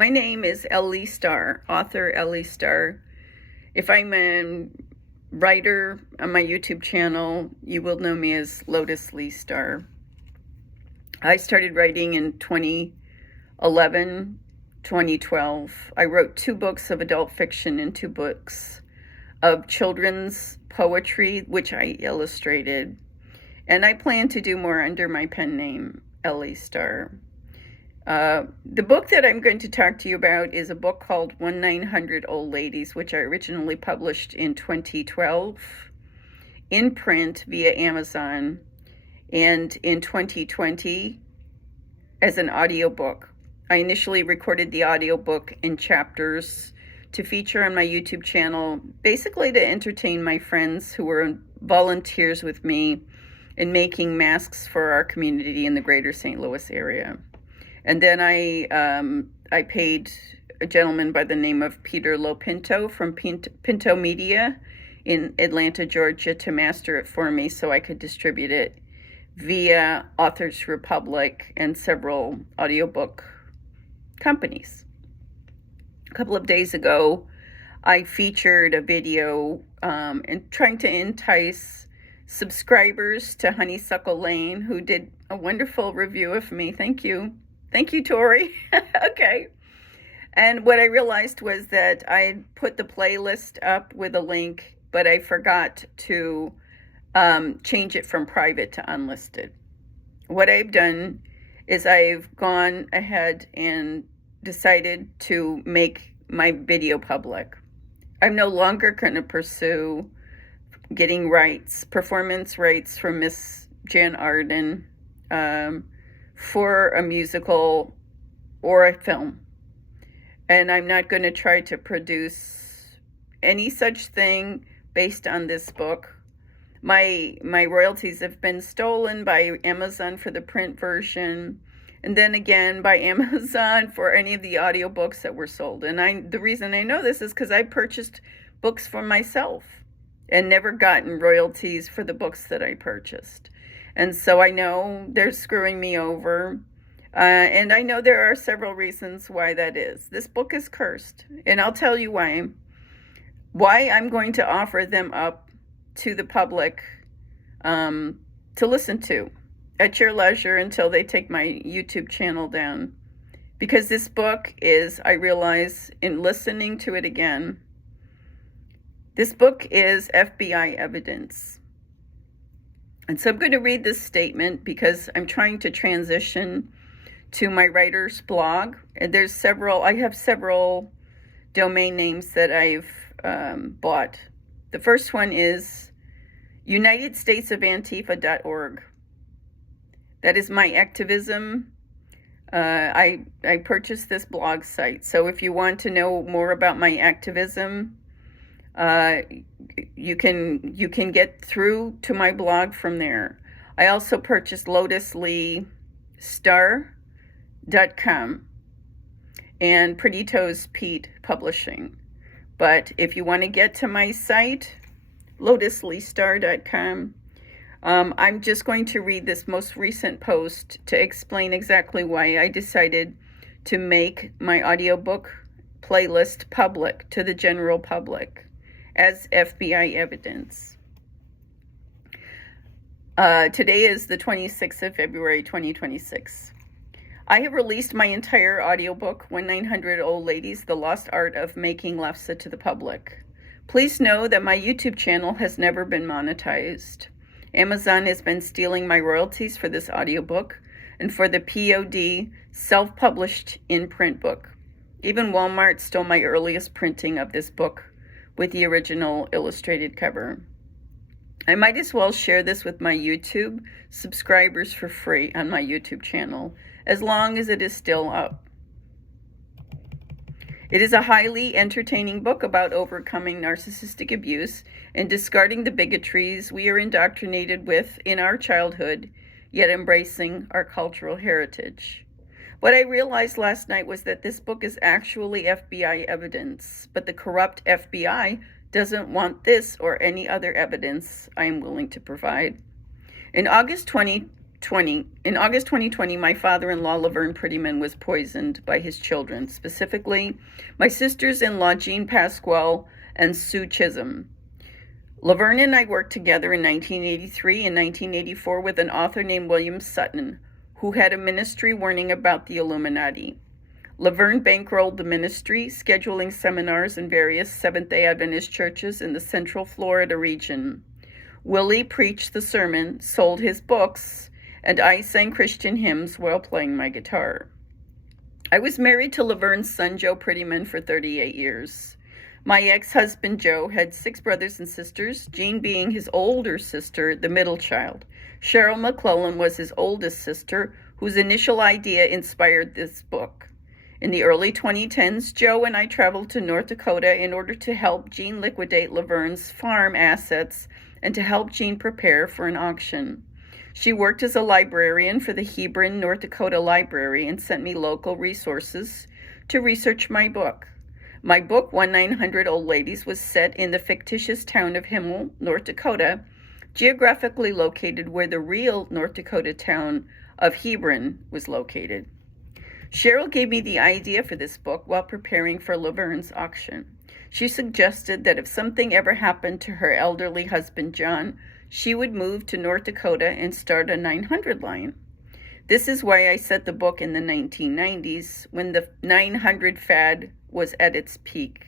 My name is Ellie Starr, author Ellie Starr. If I'm a writer on my YouTube channel, you will know me as Lotus Lee Starr. I started writing in 2011, 2012. I wrote 2 books of adult fiction and 2 books of children's poetry, which I illustrated. And I plan to do more under my pen name, Ellie Starr. The book that I'm going to talk to you about is a book called 1-900 Old Ladies, which I originally published in 2012 in print via Amazon, and in 2020 as an audiobook. I initially recorded the audiobook in chapters to feature on my YouTube channel, basically to entertain my friends who were volunteers with me in making masks for our community in the greater St. Louis area. And then I paid a gentleman by the name of Peter Lopinto from Pinto Media in Atlanta, Georgia, to master it for me so I could distribute it via Authors Republic and several audiobook companies. A couple of days ago, I featured a video trying to entice subscribers to Honeysuckle Lane, who did a wonderful review of me. Thank you. Thank you, Tori. Okay. And what I realized was that I put the playlist up with a link, but I forgot to change it from private to unlisted. What I've done is I've gone ahead and decided to make my video public. I'm no longer going to pursue getting performance rights from Miss Jan Arden for a musical or a film. And I'm not going to try to produce any such thing based on this book. My royalties have been stolen by Amazon for the print version, and then again by Amazon for any of the audiobooks that were sold. And the reason I know this is because I purchased books for myself and never gotten royalties for the books that I purchased. And so I know they're screwing me over. And I know there are several reasons why that is. This book is cursed. And I'll tell you why. Why I'm going to offer them up to the public to listen to at your leisure until they take my YouTube channel down. Because this book is, I realize in listening to it again, this book is FBI evidence. And so I'm going to read this statement because I'm trying to transition to my writer's blog. And I have several domain names that I've bought. The first one is UnitedStatesOfAntifa.org. That is my activism. I purchased this blog site. So if you want to know more about my activism, you can get through to my blog from there. I also purchased LotusLeeStarr.com and Pretty Toes Pete Publishing. But if you want to get to my site, LotusLeeStarr.com, I'm just going to read this most recent post to explain exactly why I decided to make my audiobook playlist public to the general public as FBI evidence. Today is the 26th of February, 2026. I have released my entire audiobook, 1-900 Old Ladies, The Lost Art of Making Lefse, to the public. Please know that my YouTube channel has never been monetized. Amazon has been stealing my royalties for this audiobook and for the POD self-published in-print book. Even Walmart stole my earliest printing of this book with the original illustrated cover. I might as well share this with my YouTube subscribers for free on my YouTube channel, as long as it is still up. It is a highly entertaining book about overcoming narcissistic abuse and discarding the bigotries we are indoctrinated with in our childhood, yet embracing our cultural heritage. What I realized last night was that this book is actually FBI evidence, but the corrupt FBI doesn't want this or any other evidence I am willing to provide. In August 20 2020, my father-in-law, Laverne Prettyman, was poisoned by his children, specifically my sisters-in-law, Jean Pasquale and Sue Chisholm. Laverne and I worked together in 1983 and 1984 with an author named William Sutton, who had a ministry warning about the Illuminati. Laverne bankrolled the ministry, scheduling seminars in various Seventh-day Adventist churches in the Central Florida region. Willie preached the sermon, sold his books, and I sang Christian hymns while playing my guitar. I was married to Laverne's son, Joe Prettyman, for 38 years. My ex-husband, Joe, had 6 brothers and sisters, Jean being his older sister, the middle child. Cheryl McClellan was his oldest sister, whose initial idea inspired this book. In the early 2010s, Joe and I traveled to North Dakota in order to help Jean liquidate Laverne's farm assets and to help Jean prepare for an auction. She worked as a librarian for the Hebron, North Dakota Library and sent me local resources to research my book. My book, 1-900 Old Ladies, was set in the fictitious town of Himmel, North Dakota, geographically located where the real North Dakota town of Hebron was located. Cheryl gave me the idea for this book while preparing for Laverne's auction. She suggested that if something ever happened to her elderly husband, John, she would move to North Dakota and start a 900 line. This is why I set the book in the 1990s, when the 900 fad was at its peak.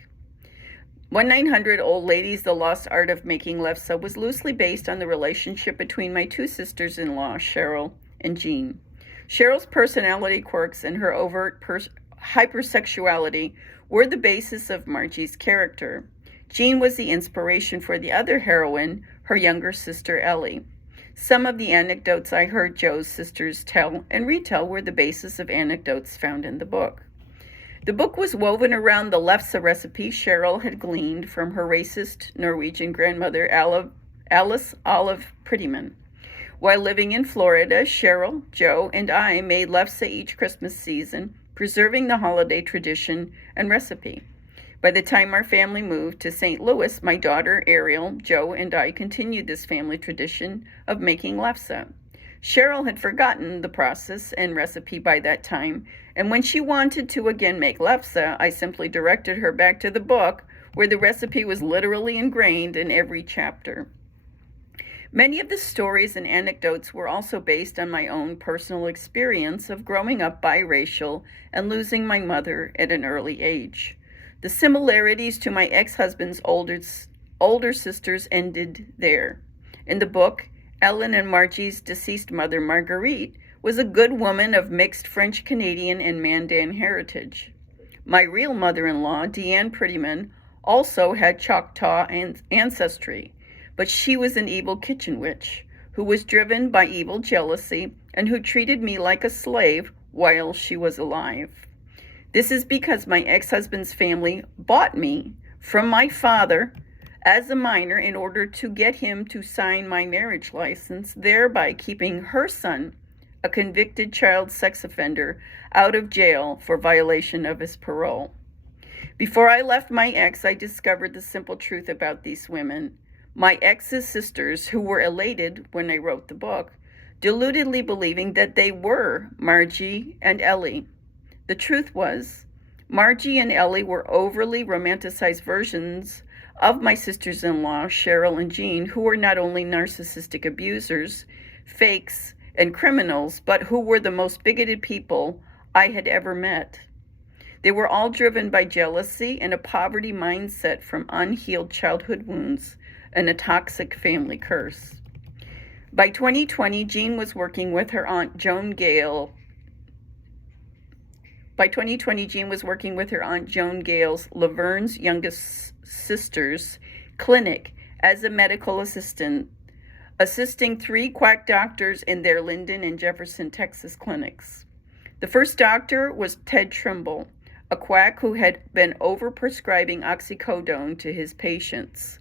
1-900 Old Ladies, The Lost Art of Making Lefse was loosely based on the relationship between my 2 sisters-in-law, Cheryl and Jean. Cheryl's personality quirks and her overt hypersexuality were the basis of Margie's character. Jean was the inspiration for the other heroine, her younger sister Ellie. Some of the anecdotes I heard Joe's sisters tell and retell were the basis of anecdotes found in the book. The book was woven around the Lefse recipe Cheryl had gleaned from her racist Norwegian grandmother Alice Olive Prettyman. While living in Florida, Cheryl, Joe, and I made Lefse each Christmas season, preserving the holiday tradition and recipe. By the time our family moved to St. Louis, my daughter Ariel, Joe, and I continued this family tradition of making Lefse. Cheryl had forgotten the process and recipe by that time, and when she wanted to again make Lefse, I simply directed her back to the book, where the recipe was literally ingrained in every chapter. Many of the stories and anecdotes were also based on my own personal experience of growing up biracial and losing my mother at an early age. The similarities to my ex-husband's older sisters ended there. In the book, Ellen and Margie's deceased mother, Marguerite, was a good woman of mixed French-Canadian and Mandan heritage. My real mother-in-law, Deanne Prettyman, also had Choctaw ancestry, but she was an evil kitchen witch who was driven by evil jealousy and who treated me like a slave while she was alive. This is because my ex-husband's family bought me from my father as a minor in order to get him to sign my marriage license, thereby keeping her son, a convicted child sex offender, out of jail for violation of his parole. Before I left my ex, I discovered the simple truth about these women. My ex's sisters, who were elated when I wrote the book, deludedly believing that they were Margie and Ellie. The truth was, Margie and Ellie were overly romanticized versions of my sisters-in-law, Cheryl and Jean, who were not only narcissistic abusers, fakes, and criminals, but who were the most bigoted people I had ever met. They were all driven by jealousy and a poverty mindset from unhealed childhood wounds and a toxic family curse. By 2020, Jean was working with her Aunt Joan Gale's Laverne's youngest sister's clinic as a medical assistant, assisting 3 quack doctors in their Linden and Jefferson, Texas clinics. The first doctor was Ted Trimble, a quack who had been overprescribing oxycodone to his patients.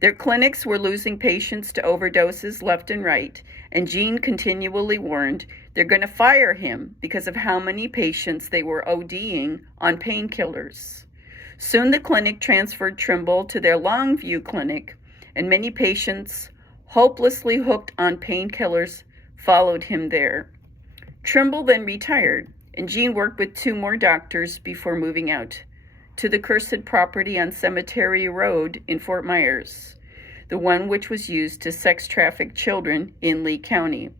Their clinics were losing patients to overdoses left and right, and Jean continually warned they're going to fire him because of how many patients they were ODing on painkillers. Soon the clinic transferred Trimble to their Longview clinic, and many patients, hopelessly hooked on painkillers, followed him there. Trimble then retired, and Jean worked with 2 more doctors before moving out to the cursed property on Cemetery Road in Fort Myers, the one which was used to sex traffic children in Lee County.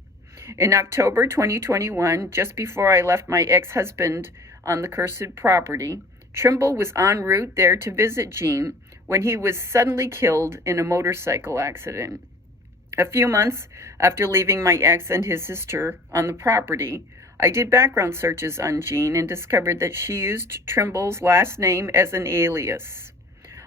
In October 2021, just before I left my ex-husband on the cursed property, Trimble was en route there to visit Jean when he was suddenly killed in a motorcycle accident. A few months after leaving my ex and his sister on the property, I did background searches on Jean and discovered that she used Trimble's last name as an alias.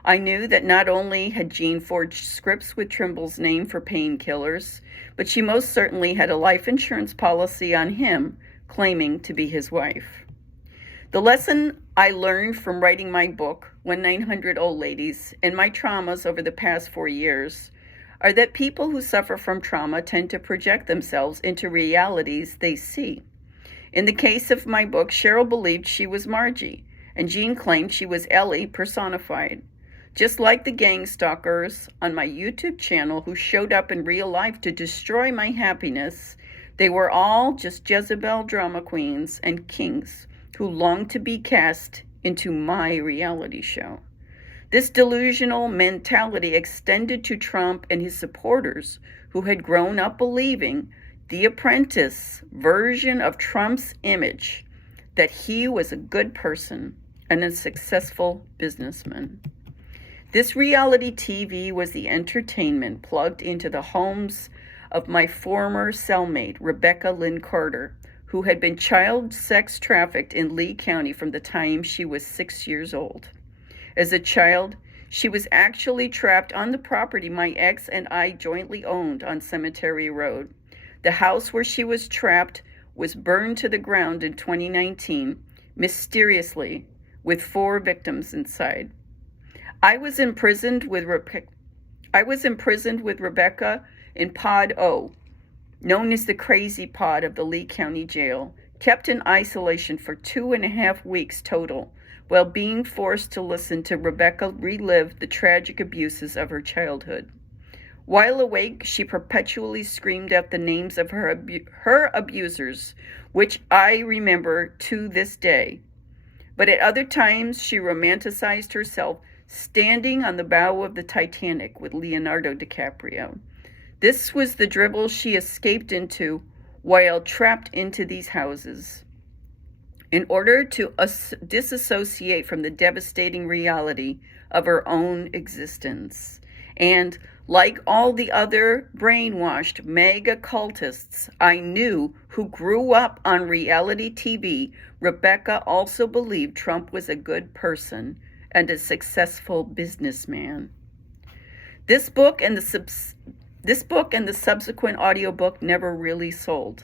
I knew that not only had Jean forged scripts with Trimble's name for painkillers, but she most certainly had a life insurance policy on him, claiming to be his wife. The lesson I learned from writing my book, 1-900 Old Ladies, and my traumas over the past 4 years are that people who suffer from trauma tend to project themselves into realities they see. In the case of my book, Cheryl believed she was Margie, and Jean claimed she was Ellie personified. Just like the gang stalkers on my YouTube channel who showed up in real life to destroy my happiness, they were all just Jezebel drama queens and kings who longed to be cast into my reality show. This delusional mentality extended to Trump and his supporters who had grown up believing the Apprentice version of Trump's image, that he was a good person and a successful businessman. This reality TV was the entertainment plugged into the homes of my former cellmate, Rebecca Lynn Carter, who had been child sex trafficked in Lee County from the time she was 6 years old. As a child, she was actually trapped on the property my ex and I jointly owned on Cemetery Road. The house where she was trapped was burned to the ground in 2019, mysteriously, with 4 victims inside. I was imprisoned with Rebecca in Pod O, known as the Crazy Pod of the Lee County Jail, kept in isolation for 2.5 weeks total, while being forced to listen to Rebecca relive the tragic abuses of her childhood. While awake, she perpetually screamed out the names of her abusers, which I remember to this day. But at other times, she romanticized herself standing on the bow of the Titanic with Leonardo DiCaprio. This was the dribble she escaped into while trapped into these houses. In order to disassociate from the devastating reality of her own existence. And like all the other brainwashed mega cultists I knew who grew up on reality TV, Rebecca also believed Trump was a good person and a successful businessman. This book and the subsequent audiobook never really sold.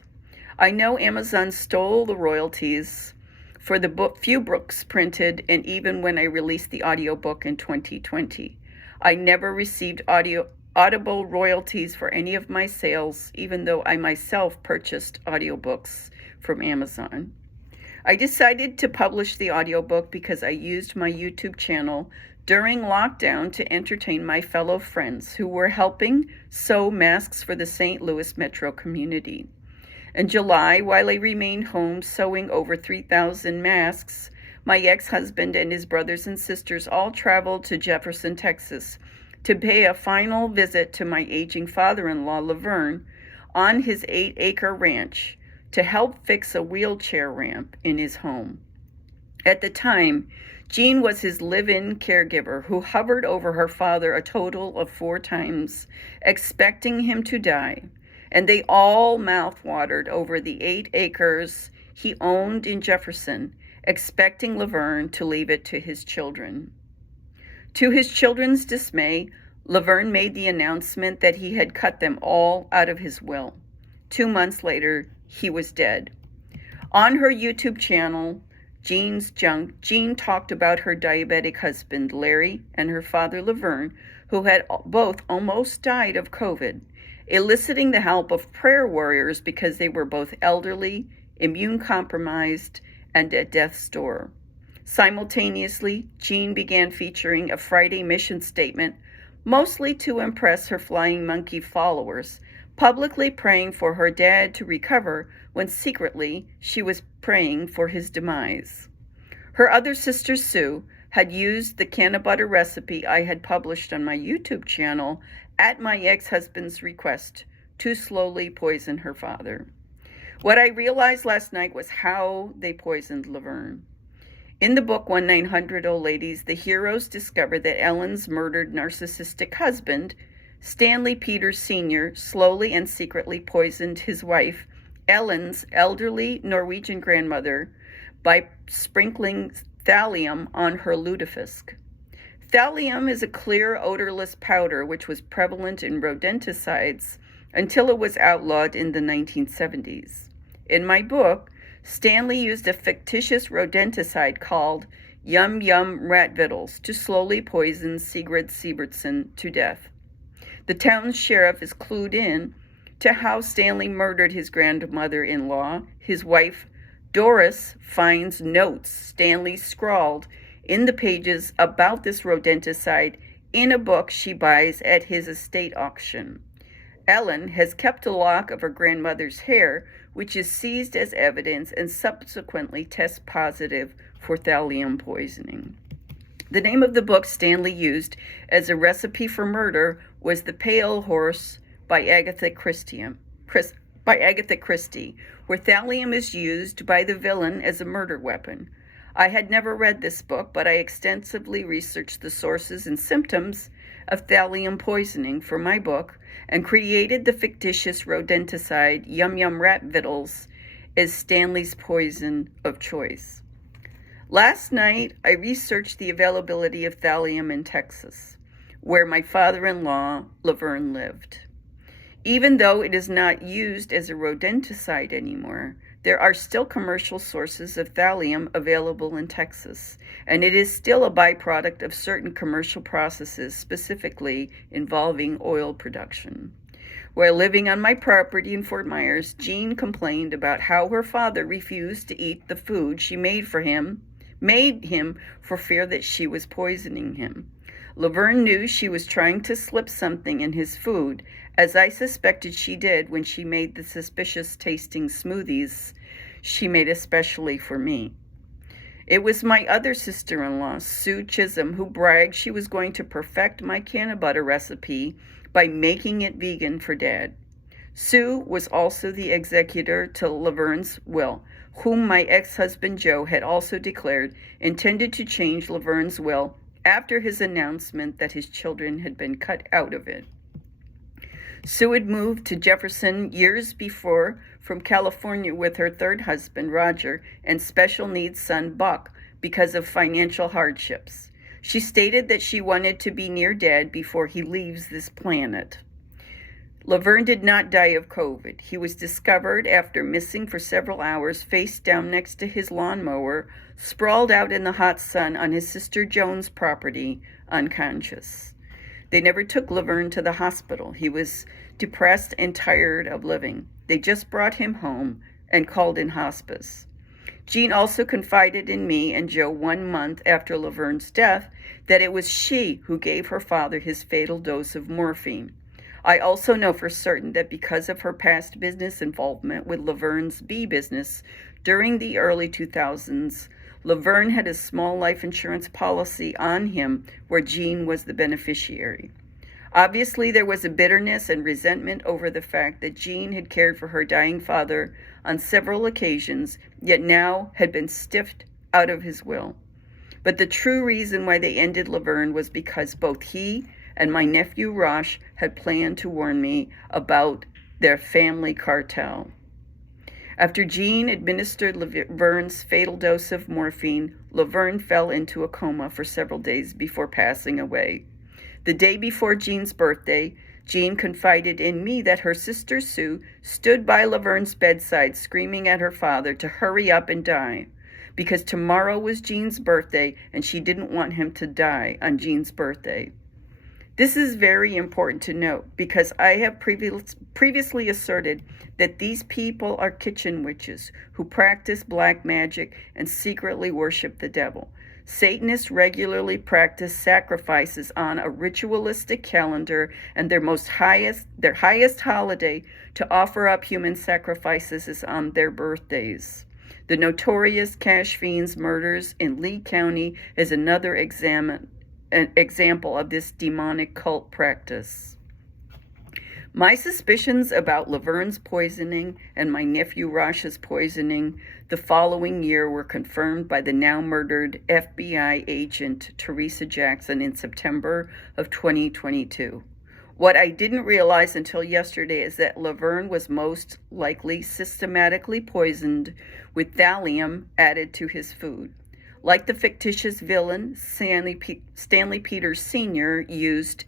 I know Amazon stole the royalties for the few books printed, and even when I released the audiobook in 2020. I never received Audible royalties for any of my sales, even though I myself purchased audiobooks from Amazon. I decided to publish the audiobook because I used my YouTube channel during lockdown to entertain my fellow friends who were helping sew masks for the St. Louis metro community. In July, while I remained home sewing over 3,000 masks, my ex-husband and his brothers and sisters all traveled to Jefferson, Texas, to pay a final visit to my aging father-in-law, Laverne, on his 8-acre ranch to help fix a wheelchair ramp in his home. At the time, Jean was his live-in caregiver who hovered over her father a total of 4 times, expecting him to die, and they all mouth-watered over the 8 acres he owned in Jefferson, expecting Laverne to leave it to his children. To his children's dismay, Laverne made the announcement that he had cut them all out of his will. 2 months later, he was dead. On her YouTube channel, Jean's Junk, Jean talked about her diabetic husband, Larry, and her father, Laverne, who had both almost died of COVID, eliciting the help of prayer warriors because they were both elderly, immune-compromised, and at death's door. Simultaneously, Jean began featuring a Friday mission statement, mostly to impress her flying monkey followers, publicly praying for her dad to recover when secretly she was praying for his demise. Her other sister, Sue, had used the canna butter recipe I had published on my YouTube channel at my ex-husband's request to slowly poison her father. What I realized last night was how they poisoned Laverne. In the book 1-900 Old Ladies, the heroes discover that Ellen's murdered narcissistic husband, Stanley Peters Sr., slowly and secretly poisoned his wife, Ellen's elderly Norwegian grandmother, by sprinkling thallium on her lutefisk. Thallium is a clear, odorless powder which was prevalent in rodenticides until it was outlawed in the 1970s. In my book, Stanley used a fictitious rodenticide called Yum Yum Rat Vittles to slowly poison Sigrid Sivertsen to death. The town's sheriff is clued in to how Stanley murdered his grandmother-in-law. His wife, Doris, finds notes Stanley scrawled in the pages about this rodenticide in a book she buys at his estate auction. Ellen has kept a lock of her grandmother's hair, which is seized as evidence and subsequently tests positive for thallium poisoning. The name of the book Stanley used as a recipe for murder was The Pale Horse by Agatha Christie, where thallium is used by the villain as a murder weapon. I had never read this book, but I extensively researched the sources and symptoms of thallium poisoning for my book and created the fictitious rodenticide Yum Yum Rat Vittles as Stanley's poison of choice. Last night, I researched the availability of thallium in Texas, where my father-in-law, Laverne, lived. Even though it is not used as a rodenticide anymore, there are still commercial sources of thallium available in Texas, and it is still a byproduct of certain commercial processes, specifically involving oil production. While living on my property in Fort Myers, Jean complained about how her father refused to eat the food she made him for fear that she was poisoning him. Laverne knew she was trying to slip something in his food, as I suspected she did when she made the suspicious-tasting smoothies she made especially for me. It was my other sister-in-law, Sue Chisholm, who bragged she was going to perfect my canna butter recipe by making it vegan for Dad. Sue was also the executor to Laverne's will, whom my ex-husband Joe had also declared intended to change Laverne's will after his announcement that his children had been cut out of it. Sue had moved to Jefferson years before from California with her third husband, Roger, and special needs son, Buck, because of financial hardships. She stated that she wanted to be near Dad before he leaves this planet. Laverne did not die of COVID. He was discovered after missing for several hours, face down next to his lawnmower, sprawled out in the hot sun on his sister Joan's property, unconscious. They never took Laverne to the hospital. He was depressed and tired of living. They just brought him home and called in hospice. Jean also confided in me and Joe 1 month after Laverne's death that it was she who gave her father his fatal dose of morphine. I also know for certain that because of her past business involvement with Laverne's bee business during the early 2000s, Laverne had a small life insurance policy on him where Jean was the beneficiary. Obviously, there was a bitterness and resentment over the fact that Jean had cared for her dying father on several occasions, yet now had been stiffed out of his will. But the true reason why they ended Laverne was because both he and my nephew Rosh had planned to warn me about their family cartel. After Jean administered Laverne's fatal dose of morphine, Laverne fell into a coma for several days before passing away. The day before Jean's birthday, Jean confided in me that her sister Sue stood by Laverne's bedside screaming at her father to hurry up and die, because tomorrow was Jean's birthday and she didn't want him to die on Jean's birthday. This is very important to note because I have previously asserted that these people are kitchen witches who practice black magic and secretly worship the devil. Satanists regularly practice sacrifices on a ritualistic calendar, and their highest holiday to offer up human sacrifices is on their birthdays. The notorious Cash Fiends murders in Lee County is another example of this demonic cult practice. My suspicions about Laverne's poisoning and my nephew Rasha's poisoning the following year were confirmed by the now murdered FBI agent Theresa Jackson in September of 2022. What I didn't realize until yesterday is that Laverne was most likely systematically poisoned with thallium added to his food. Like the fictitious villain, Stanley Peters Sr. used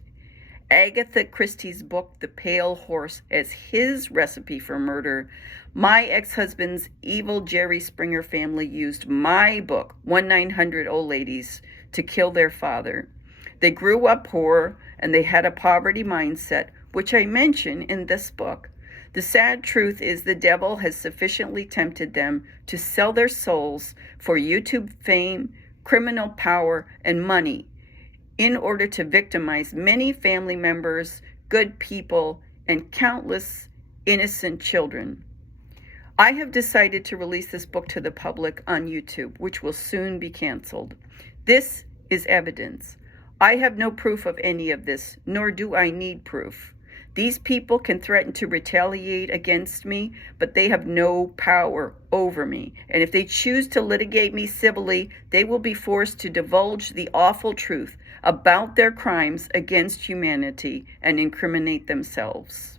Agatha Christie's book, The Pale Horse, as his recipe for murder, my ex-husband's evil Jerry Springer family used my book, 1-900-OLADIES, to kill their father. They grew up poor, and they had a poverty mindset, which I mention in this book. The sad truth is the devil has sufficiently tempted them to sell their souls for YouTube fame, criminal power, and money in order to victimize many family members, good people, and countless innocent children. I have decided to release this book to the public on YouTube, which will soon be canceled. This is evidence. I have no proof of any of this, nor do I need proof. These people can threaten to retaliate against me, but they have no power over me. And if they choose to litigate me civilly, they will be forced to divulge the awful truth about their crimes against humanity and incriminate themselves.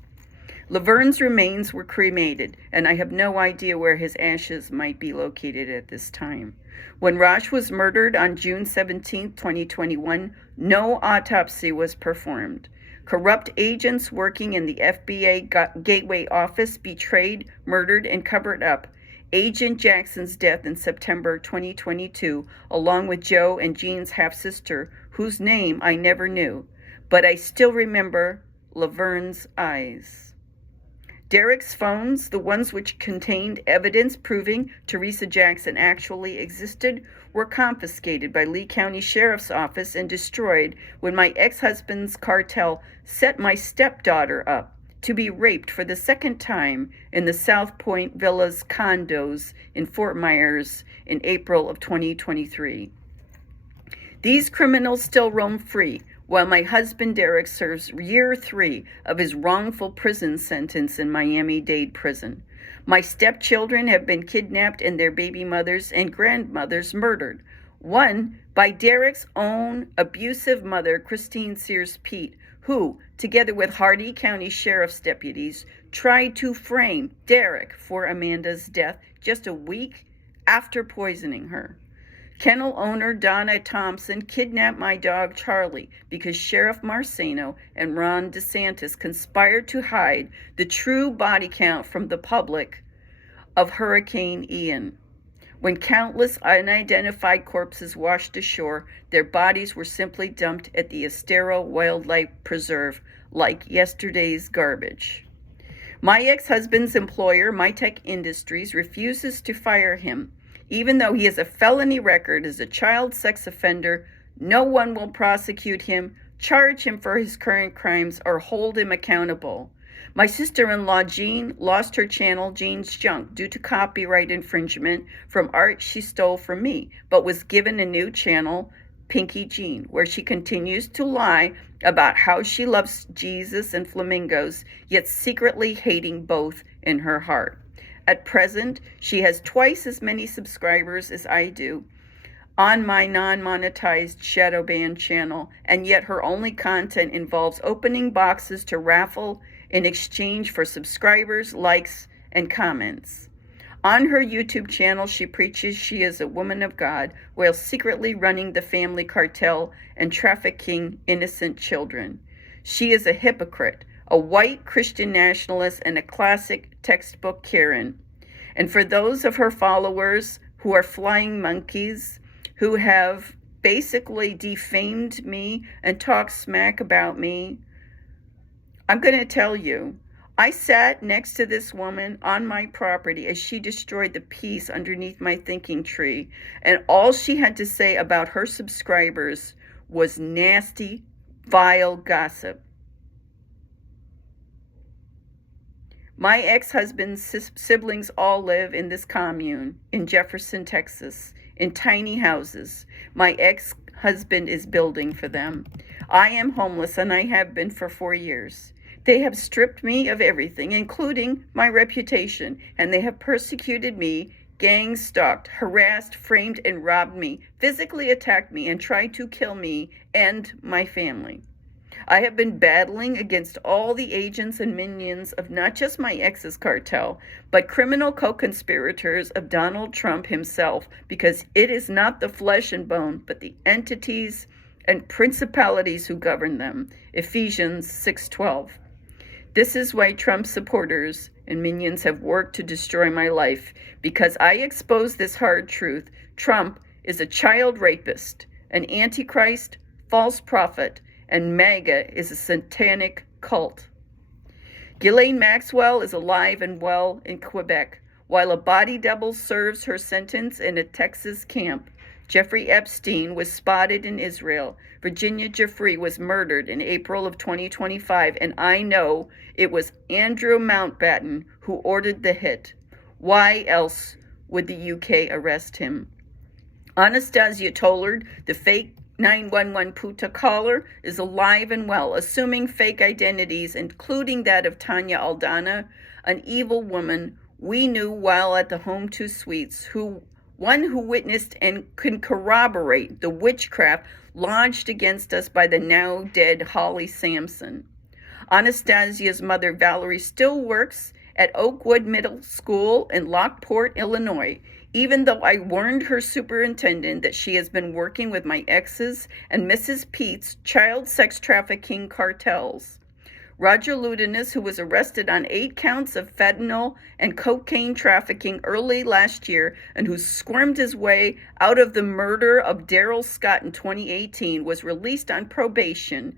Laverne's remains were cremated, and I have no idea where his ashes might be located at this time. When Raj was murdered on June 17, 2021, no autopsy was performed. Corrupt agents working in the FBI Gateway office betrayed, murdered, and covered up Agent Jackson's death in September 2022, along with Joe and Jean's half-sister, whose name I never knew, but I still remember Laverne's eyes. Derek's phones, the ones which contained evidence proving Theresa Jackson actually existed, were confiscated by Lee County Sheriff's Office and destroyed when my ex-husband's cartel set my stepdaughter up to be raped for the second time in the South Point Villas condos in Fort Myers in April of 2023. These criminals still roam free, while my husband Derek serves year 3 of his wrongful prison sentence in Miami-Dade prison. My stepchildren have been kidnapped and their baby mothers and grandmothers murdered. One by Derek's own abusive mother, Christine Sears Pete, who, together with Hardy County Sheriff's deputies, tried to frame Derek for Amanda's death just a week after poisoning her. Kennel owner Donna Thompson kidnapped my dog Charlie because Sheriff Marceno and Ron DeSantis conspired to hide the true body count from the public of Hurricane Ian. When countless unidentified corpses washed ashore, their bodies were simply dumped at the Estero Wildlife Preserve like yesterday's garbage. My ex-husband's employer, MyTech Industries, refuses to fire him. Even though he has a felony record as a child sex offender, no one will prosecute him, charge him for his current crimes, or hold him accountable. My sister-in-law, Jean, lost her channel, Jean's Junk, due to copyright infringement from art she stole from me, but was given a new channel, Pinky Jean, where she continues to lie about how she loves Jesus and flamingos, yet secretly hating both in her heart. At present, she has twice as many subscribers as I do on my non-monetized shadow ban channel, and yet her only content involves opening boxes to raffle in exchange for subscribers, likes, and comments. On her YouTube channel, she preaches she is a woman of God while secretly running the family cartel and trafficking innocent children. She is a hypocrite, a white Christian nationalist, and a classic textbook Karen. And for those of her followers who are flying monkeys, who have basically defamed me and talked smack about me, I'm going to tell you, I sat next to this woman on my property as she destroyed the peace underneath my thinking tree, and all she had to say about her subscribers was nasty, vile gossip. My ex-husband's siblings all live in this commune in Jefferson, Texas, in tiny houses. My ex-husband is building for them. I am homeless, and I have been for 4 years. They have stripped me of everything, including my reputation, and they have persecuted me, gang-stalked, harassed, framed, and robbed me, physically attacked me, and tried to kill me and my family. I have been battling against all the agents and minions of not just my ex's cartel, but criminal co-conspirators of Donald Trump himself, because it is not the flesh and bone, but the entities and principalities who govern them. Ephesians 6:12. This is why Trump supporters and minions have worked to destroy my life, because I expose this hard truth. Trump is a child rapist, an antichrist, false prophet, and MAGA is a satanic cult. Ghislaine Maxwell is alive and well in Quebec, while a body double serves her sentence in a Texas camp. Jeffrey Epstein was spotted in Israel. Virginia Giuffre was murdered in April of 2025, and I know it was Andrew Mountbatten who ordered the hit. Why else would the UK arrest him? Anastasia Tollard, the fake 911 Puta caller, is alive and well, assuming fake identities, including that of Tanya Aldana, an evil woman we knew while at the Home 2 Suites, one who witnessed and can corroborate the witchcraft launched against us by the now dead Holly Samson. Anastasia's mother, Valerie, still works at Oakwood Middle School in Lockport, Illinois, even though I warned her superintendent that she has been working with my ex's and Mrs. Pete's child sex trafficking cartels. Roger Ludenis, who was arrested on 8 counts of fentanyl and cocaine trafficking early last year and who squirmed his way out of the murder of Daryl Scott in 2018, was released on probation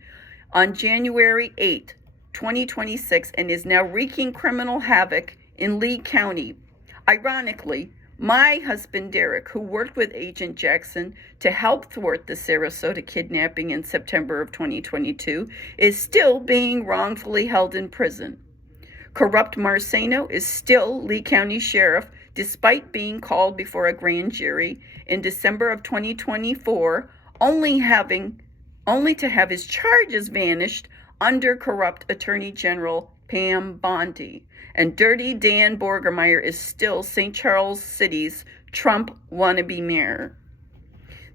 on January 8, 2026, and is now wreaking criminal havoc in Lee County. Ironically, my husband, Derek, who worked with Agent Jackson to help thwart the Sarasota kidnapping in September of 2022, is still being wrongfully held in prison. Corrupt Marceno is still Lee County Sheriff, despite being called before a grand jury in December of 2024, only to have his charges vanished under corrupt Attorney General Pam Bondi. And Dirty Dan Borgermeyer is still St. Charles City's Trump wannabe mayor.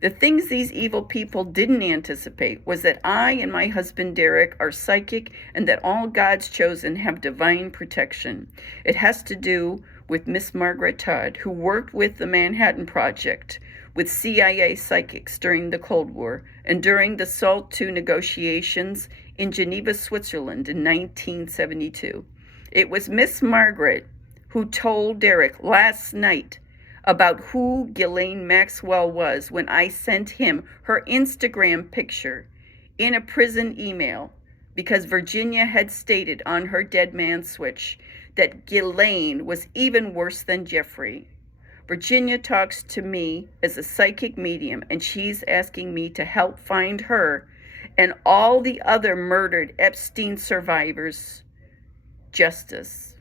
The things these evil people didn't anticipate was that I and my husband Derek are psychic and that all God's chosen have divine protection. It has to do with Miss Margaret Todd, who worked with the Manhattan Project with CIA psychics during the Cold War and during the SALT II negotiations in Geneva, Switzerland in 1972. It was Miss Margaret who told Derek last night about who Ghislaine Maxwell was when I sent him her Instagram picture in a prison email, because Virginia had stated on her dead man switch that Ghislaine was even worse than Jeffrey. Virginia talks to me as a psychic medium, and she's asking me to help find her and all the other murdered Epstein survivors justice.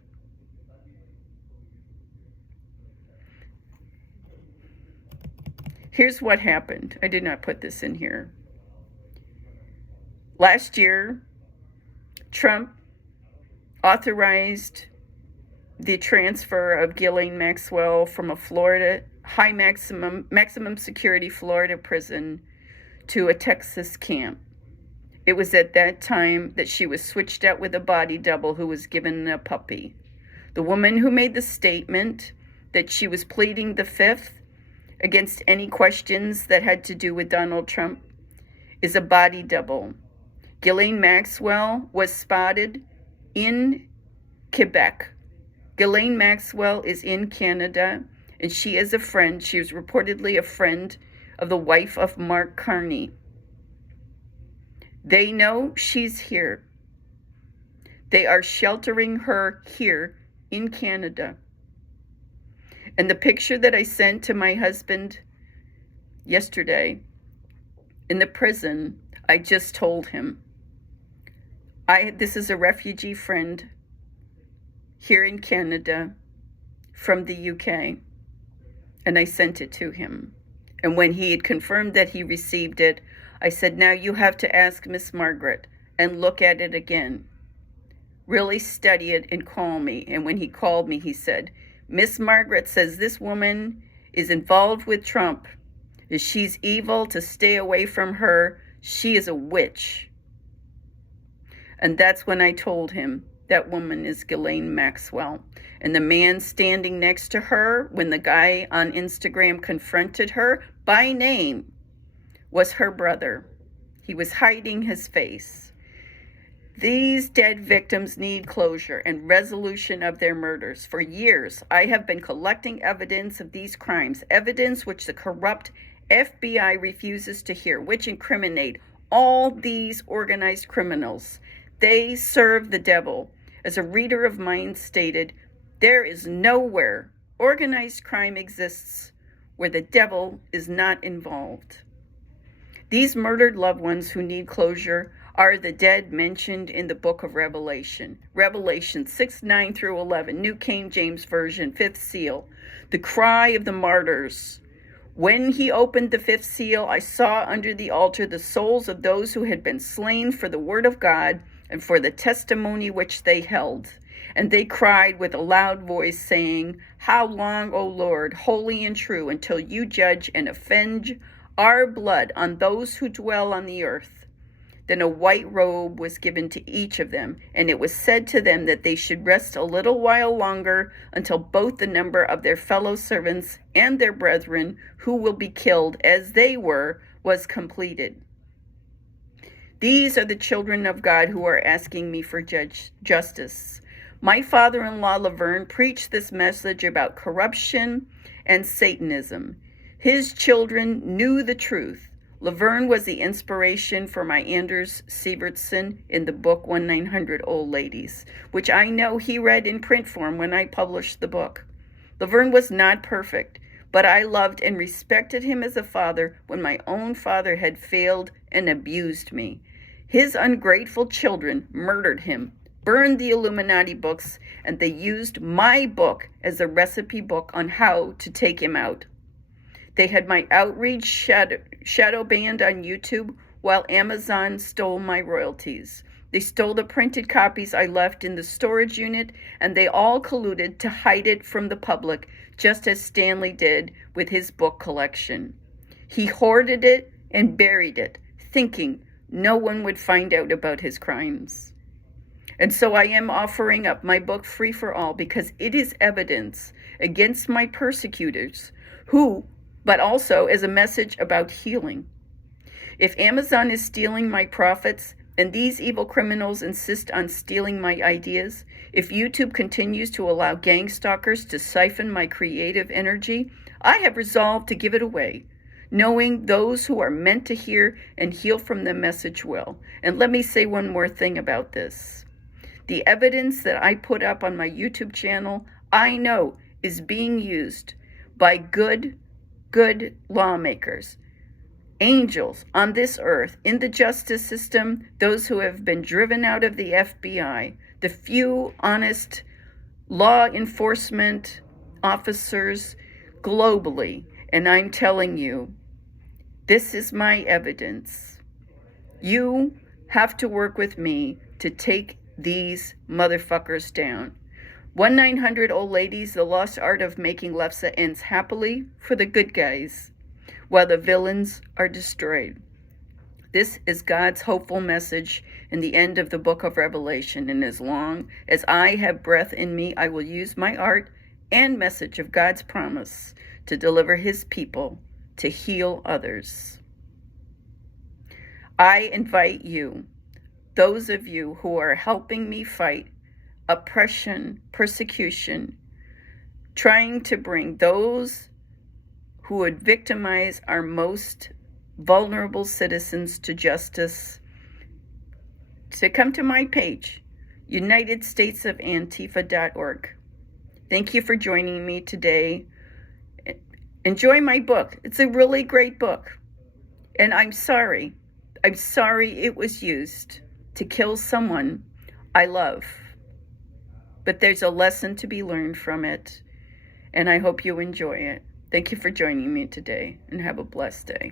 Here's what happened. I did not put this in here. Last year, Trump authorized the transfer of Ghislaine Maxwell from a Florida high maximum security Florida prison to a Texas camp. It was at that time that she was switched out with a body double who was given a puppy. The woman who made the statement that she was pleading the fifth against any questions that had to do with Donald Trump is a body double. Ghislaine Maxwell was spotted in Quebec. Ghislaine Maxwell is in Canada, and she is a friend. She was reportedly a friend of the wife of Mark Carney. They know she's here. They are sheltering her here in Canada. And the picture that I sent to my husband yesterday in the prison, I just told him, this is a refugee friend here in Canada from the UK. And I sent it to him. And when he had confirmed that he received it, I said, now you have to ask Miss Margaret and look at it again. Really study it and call me. And when he called me, he said, Miss Margaret says this woman is involved with Trump. She's evil, to stay away from her. She is a witch. And that's when I told him that woman is Ghislaine Maxwell. And the man standing next to her, when the guy on Instagram confronted her by name, was her brother. He was hiding his face. These dead victims need closure and resolution of their murders. For years, I have been collecting evidence of these crimes, evidence which the corrupt FBI refuses to hear, which incriminate all these organized criminals. They serve the devil. As a reader of mine stated, there is nowhere organized crime exists where the devil is not involved. These murdered loved ones who need closure are the dead mentioned in the book of Revelation. Revelation 6:9 through 11, New King James Version, 5th seal. The cry of the martyrs. When he opened the 5th seal, I saw under the altar the souls of those who had been slain for the word of God and for the testimony which they held. And they cried with a loud voice, saying, How long, O Lord, holy and true, until you judge and avenge our blood on those who dwell on the earth? Then a white robe was given to each of them, and it was said to them that they should rest a little while longer until both the number of their fellow servants and their brethren who will be killed as they were was completed. These are the children of God who are asking me for justice. My father-in-law, Laverne, preached this message about corruption and Satanism. His children knew the truth. Laverne was the inspiration for my Anders Sievertson in the book 1900 Old Ladies, which I know he read in print form when I published the book. Laverne was not perfect, but I loved and respected him as a father when my own father had failed and abused me. His ungrateful children murdered him, burned the Illuminati books, and they used my book as a recipe book on how to take him out. They had my outreach shadow banned on YouTube while Amazon stole my royalties. They stole the printed copies I left in the storage unit, and they all colluded to hide it from the public, just as Stanley did with his book collection. He hoarded it and buried it, thinking no one would find out about his crimes. And so I am offering up my book Free for All because it is evidence against my persecutors but also as a message about healing. If Amazon is stealing my profits and these evil criminals insist on stealing my ideas, if YouTube continues to allow gang stalkers to siphon my creative energy, I have resolved to give it away, knowing those who are meant to hear and heal from the message will. And let me say one more thing about this. The evidence that I put up on my YouTube channel, I know is being used by good lawmakers, angels on this earth, in the justice system, those who have been driven out of the FBI, the few honest law enforcement officers globally. And I'm telling you, this is my evidence. You have to work with me to take these motherfuckers down. 1900 Old Ladies, The Lost Art of Making Lefse ends happily for the good guys, while the villains are destroyed. This is God's hopeful message in the end of the book of Revelation, and as long as I have breath in me, I will use my art and message of God's promise to deliver his people, to heal others. I invite you, those of you who are helping me fight oppression, persecution, trying to bring those who would victimize our most vulnerable citizens to justice to come to my page, unitedstatesofantifa.org. Thank you for joining me today. Enjoy my book. It's a really great book. And I'm sorry. I'm sorry it was used to kill someone I love. But there's a lesson to be learned from it. And I hope you enjoy it. Thank you for joining me today, and have a blessed day.